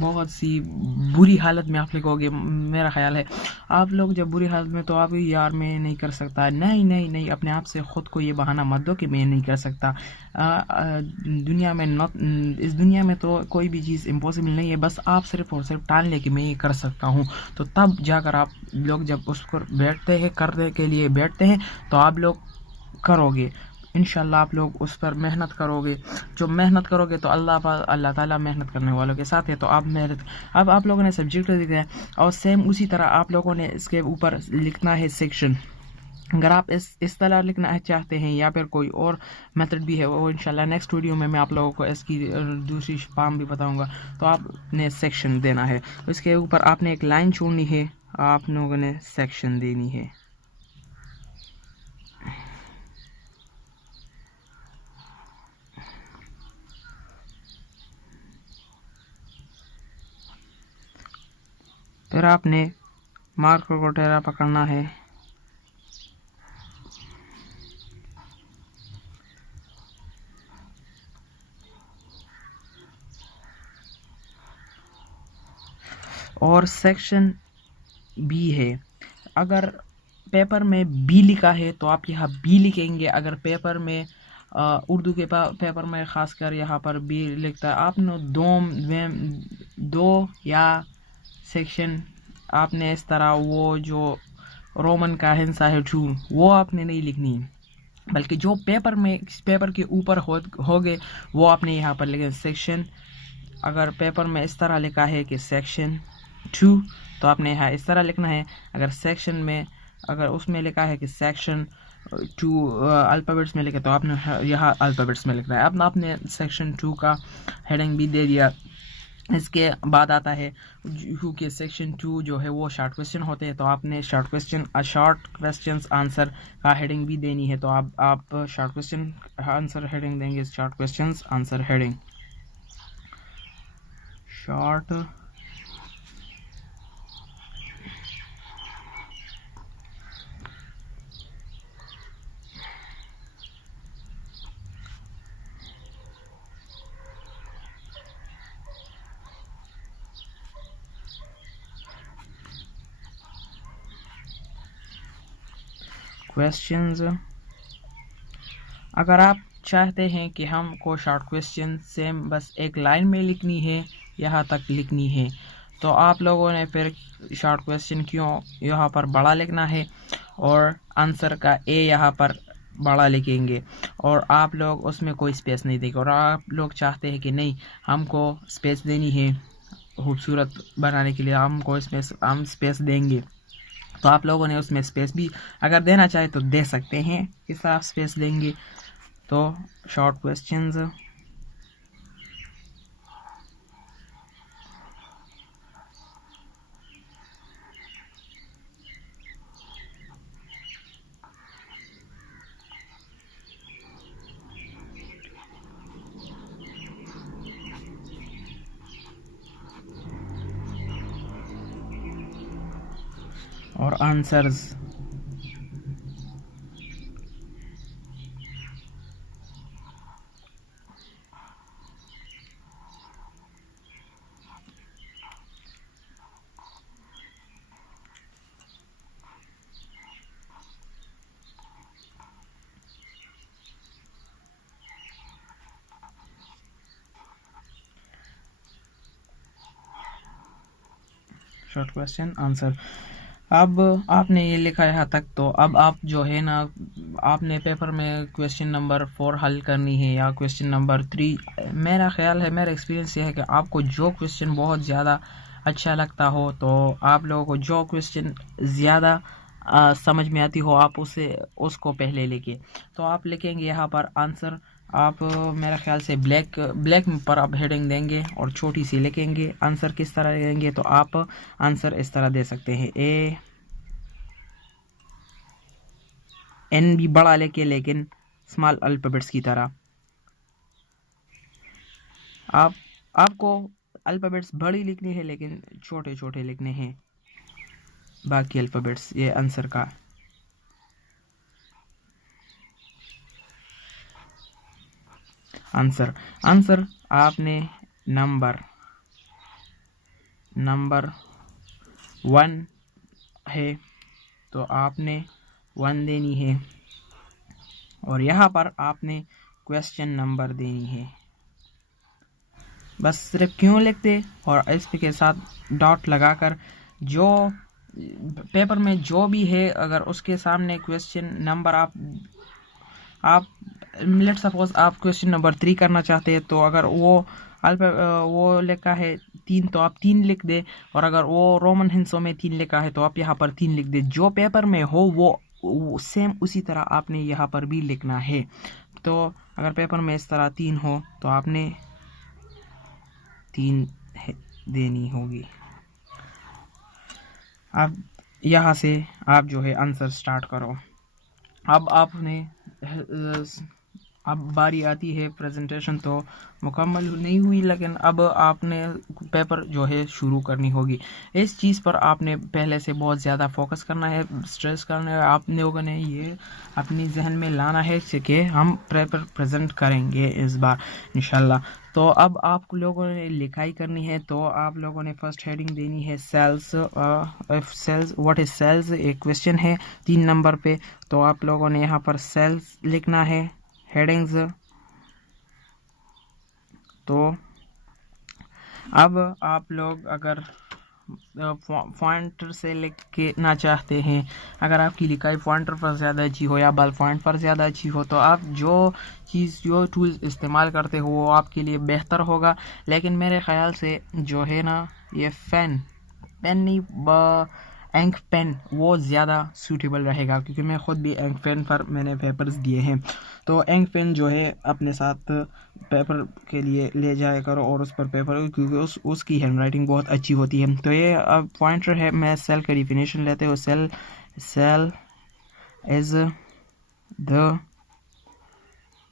بہت سی بری حالت میں آپ لکھو گے. میرا خیال ہے آپ لوگ جب بری حالت میں تو آپ یار میں نہیں کر سکتا. نہیں اپنے آپ سے خود کو یہ بہانہ مت دو کہ میں نہیں کر سکتا. دنیا میں اس دنیا میں تو کوئی بھی چیز امپاسبل نہیں ہے. بس آپ صرف اور صرف ٹال لے کہ میں یہ کر سکتا ہوں, تو تب جا کر آپ لوگ جب اس پر بیٹھتے ہیں کرنے کے لیے بیٹھتے ہیں تو آپ لوگ کرو گے انشاءاللہ. آپ لوگ اس پر محنت کرو گے. جو محنت کرو گے تو اللہ تعالیٰ محنت کرنے والوں کے ساتھ ہے. تو آپ محنت, اب آپ لوگوں نے سبجیکٹ لکھا ہے اور سیم اسی طرح آپ لوگوں نے اس کے اوپر لکھنا ہے سیکشن. اگر آپ اس طرح لکھنا چاہتے ہیں یا پھر کوئی اور میتھڈ بھی ہے وہ انشاءاللہ نیکسٹ ویڈیو میں آپ لوگوں کو اس کی دوسری فارم بھی بتاؤں گا. تو آپ نے سیکشن دینا ہے, اس کے اوپر آپ نے ایک لائن چھوڑنی ہے, آپ لوگوں نے سیکشن دینی ہے. پھر آپ نے مارکر کو ٹیرا پکڑنا ہے. اور سیکشن بی ہے. اگر پیپر میں بی لکھا ہے تو آپ یہاں بی لکھیں گے. اگر پیپر میں اردو کے پیپر میں خاص کر یہاں پر بی لکھتا ہے, آپ نے دو یا سیکشن آپ نے اس طرح وہ جو رومن کا ہنسا ہے 2 وہ آپ نے نہیں لکھنی, بلکہ جو پیپر کے اوپر ہوگے وہ آپ نے یہاں پر لکھے سیکشن. اگر پیپر میں اس طرح لکھا ہے کہ سیکشن 2 تو آپ نے یہاں اس طرح لکھنا ہے. اگر اس میں لکھا ہے کہ سیکشن 2 الفابیٹس میں لکھے تو آپ نے یہاں الفابیٹس میں لکھنا ہے. اب آپ نے سیکشن 2 کا ہیڈنگ بھی دے دیا. اس کے بعد آتا ہے کیونکہ سیکشن 2 جو ہے وہ شارٹ کویسچن ہوتے ہیں تو آپ نے شارٹ کویسچنز آنسر کا ہیڈنگ بھی دینی ہے. تو آپ شارٹ کویسچن آنسر ہیڈنگ دیں گے, short questions answer heading, short questions. اگر آپ چاہتے ہیں کہ ہم کو شارٹ کویسچن سیم بس ایک لائن میں لکھنی ہے, یہاں تک لکھنی ہے, تو آپ لوگوں نے پھر شارٹ کویسچن کیوں یہاں پر بڑا لکھنا ہے اور آنسر کا اے یہاں پر بڑا لکھیں گے, اور آپ لوگ اس میں کوئی سپیس نہیں دیں گے. اور آپ لوگ چاہتے ہیں کہ نہیں ہم کو سپیس دینی ہے خوبصورت بنانے کے لیے, ہم سپیس دیں گے, تو آپ لوگوں نے اس میں سپیس بھی اگر دینا چاہے تو دے سکتے ہیں. کس طرح سپیس دیں گے تو شارٹ کویسچنز اور آنسرز. Short question answer. اب آپ نے یہ لکھا یہاں تک, تو اب آپ جو ہے نا آپ نے پیپر میں کویسچن نمبر 4 حل کرنی ہے یا کویسچن نمبر 3. میرا خیال ہے, میرا ایکسپیرینس یہ ہے کہ آپ کو جو کویسچن بہت زیادہ اچھا لگتا ہو تو آپ لوگوں کو جو کویسچن زیادہ سمجھ میں آتی ہو آپ اس کو پہلے لکھیں. تو آپ لکھیں گے یہاں پر آنسر. آپ میرا خیال سے بلیک پر آپ ہیڈنگ دیں گے اور چھوٹی سی لکھیں گے. آنسر کس طرح دیں گے تو آپ آنسر اس طرح دے سکتے ہیں, اے این بھی بڑا لکھے لیکن اسمال الفابیٹس کی طرح. آپ کو الفابیٹس بڑی لکھنی ہے لیکن چھوٹے چھوٹے لکھنے ہیں باقی الفابیٹس. یہ آنسر کا آنسر آپ نے نمبر نمبر 1 ہے تو آپ نے 1 دینی ہے، اور یہاں پر آپ نے کویسچن نمبر دینی ہے. بس صرف کیوں لکھ دے اور اس کے ساتھ ڈاٹ لگا کر جو پیپر میں جو بھی ہے اگر اس کے سامنے کویسچن نمبر آپ لیٹ سپوز آپ کویسچن نمبر 3 کرنا چاہتے ہیں تو اگر وہ لکھا ہے 3 تو آپ 3 لکھ دے، اور اگر وہ رومن ہنسوں میں 3 لکھا ہے تو آپ یہاں پر 3 لکھ دے. جو پیپر میں ہو وہ سیم اسی طرح آپ نے یہاں پر بھی لکھنا ہے. تو اگر پیپر میں اس طرح 3 ہو تو آپ نے 3 دینی ہوگی. اب یہاں سے آپ جو ہے آنسر سٹارٹ کرو. اب باری آتی ہے پریزنٹیشن تو مکمل نہیں ہوئی، لیکن اب آپ نے پیپر جو ہے شروع کرنی ہوگی. اس چیز پر آپ نے پہلے سے بہت زیادہ فوکس کرنا ہے، سٹریس کرنا ہے. آپ لوگوں نے یہ اپنی ذہن میں لانا ہے کہ ہم پیپر پریزنٹ کریں گے اس بار انشاءاللہ. تو اب آپ لوگوں نے لکھائی کرنی ہے، تو آپ لوگوں نے فرسٹ ہیڈنگ دینی ہے سیلز. واٹ از سیلز ایک کویسچن ہے 3 نمبر پہ، تو آپ لوگوں نے یہاں پر سیلز لکھنا ہے ہیڈنگز. تو اب آپ لوگ اگر پوائنٹر سے لکھنا چاہتے ہیں، اگر آپ کی لکھائی پوائنٹر پر زیادہ اچھی ہو یا بال پوائنٹ پر زیادہ اچھی ہو تو آپ جو ٹولز استعمال کرتے ہو وہ آپ کے لیے بہتر ہوگا. لیکن میرے خیال سے جو ہے نا یہ پین نہیں اینک پین وہ زیادہ سوٹیبل رہے گا، کیونکہ میں خود بھی اینک پین پر میں نے پیپرز دیے ہیں. تو اینک پین جو ہے اپنے ساتھ پیپر کے لیے لے جایا کرو اور اس پر پیپر، کیونکہ اس کی ہینڈ رائٹنگ بہت اچھی ہوتی ہے. تو یہ اب پوائنٹر ہے. میں سیل کا ڈیفینیشن لیتے ہو. Cell is the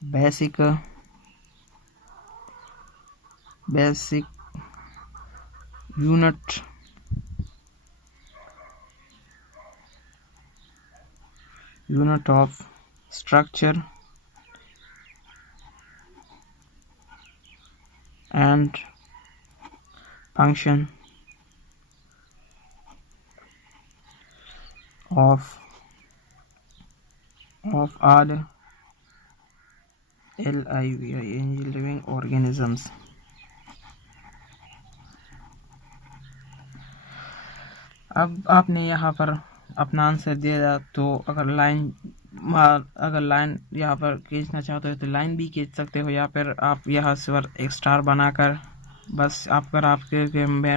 basic unit of structure and function of all living organisms. اب آپ نے یہاں پر اپنا آنسر دیا تو اگر لائن یہاں پر کھینچنا چاہتے ہو تو لائن بھی کھینچ سکتے ہو، یا پھر آپ یہاں سے ایک سٹار بنا کر بس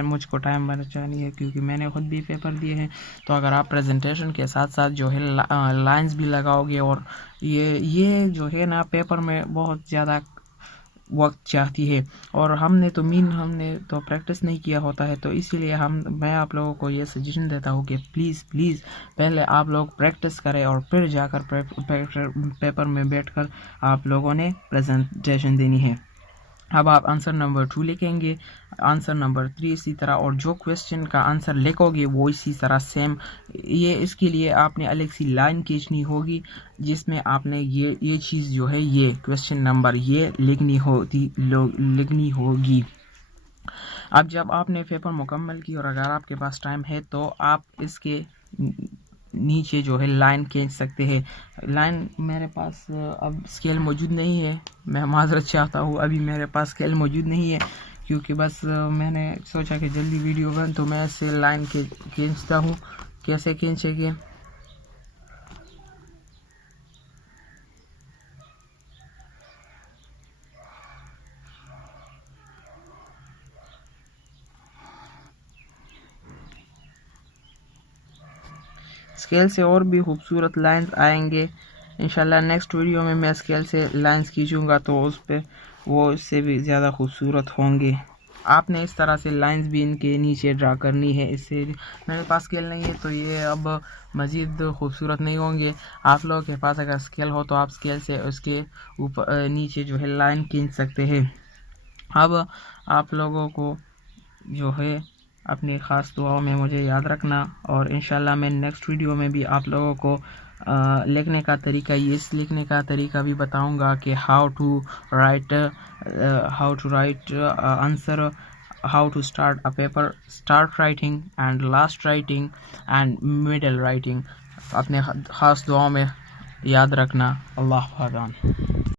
مجھ کو ٹائم بچانی ہے کیونکہ میں نے خود بھی پیپر دیے ہیں. تو اگر آپ پریزنٹیشن کے ساتھ ساتھ جو ہے لائنز بھی لگاؤ گے، اور یہ جو ہے نا پیپر میں بہت زیادہ وقت چاہتی ہے، اور ہم نے تو پریکٹس نہیں کیا ہوتا ہے. تو اسی لیے میں آپ لوگوں کو یہ سجیشن دیتا ہوں کہ پلیز پہلے آپ لوگ پریکٹس کریں اور پھر جا کر پیپر میں بیٹھ کر آپ لوگوں نے پریزنٹیشن دینی ہے. اب آپ آنسر نمبر 2 لکھیں گے، آنسر نمبر 3 اسی طرح، اور جو کویسچن کا آنسر لکھو گے وہ اسی طرح سیم. اس کے لیے آپ نے الگ سی لائن کھینچنی ہوگی جس میں آپ نے یہ چیز جو ہے یہ کویسچن نمبر یہ لکھنی ہوگی. اب جب آپ نے پیپر مکمل کی اور اگر آپ کے پاس ٹائم ہے تو آپ اس کے نیچے جو ہے لائن کھینچ سکتے ہیں. لائن میرے پاس اب اسکیل موجود نہیں ہے، میں معذرت چاہتا ہوں، ابھی میرے پاس اسکیل موجود نہیں ہے کیونکہ بس میں نے سوچا کہ جلدی ویڈیو بن تو میں اسے لائن کھینچتا ہوں. کیسے کھینچیں گے؟ اسکیل سے اور بھی خوبصورت لائنز آئیں گے انشاءاللہ. نیکسٹ ویڈیو میں اسکیل سے لائنز کھینچوں گا تو اس پہ وہ اس سے بھی زیادہ خوبصورت ہوں گے. آپ نے اس طرح سے لائنز بھی ان کے نیچے ڈرا کرنی ہے. اس سے میرے پاس اسکیل نہیں ہے تو یہ اب مزید خوبصورت نہیں ہوں گے. آپ لوگوں کے پاس اگر اسکیل ہو تو آپ اسکیل سے اس کے اوپر نیچے جو ہے لائن کھینچ سکتے ہیں. اب آپ لوگوں کو جو ہے اپنی خاص دعاؤں میں مجھے یاد رکھنا، اور انشاءاللہ میں نیکسٹ ویڈیو میں بھی آپ لوگوں کو لکھنے کا طریقہ بھی بتاؤں گا کہ how to write answer how to start a paper, start writing and last writing and middle writing. اپنے خاص دعاؤں میں یاد رکھنا. اللہ حافظ.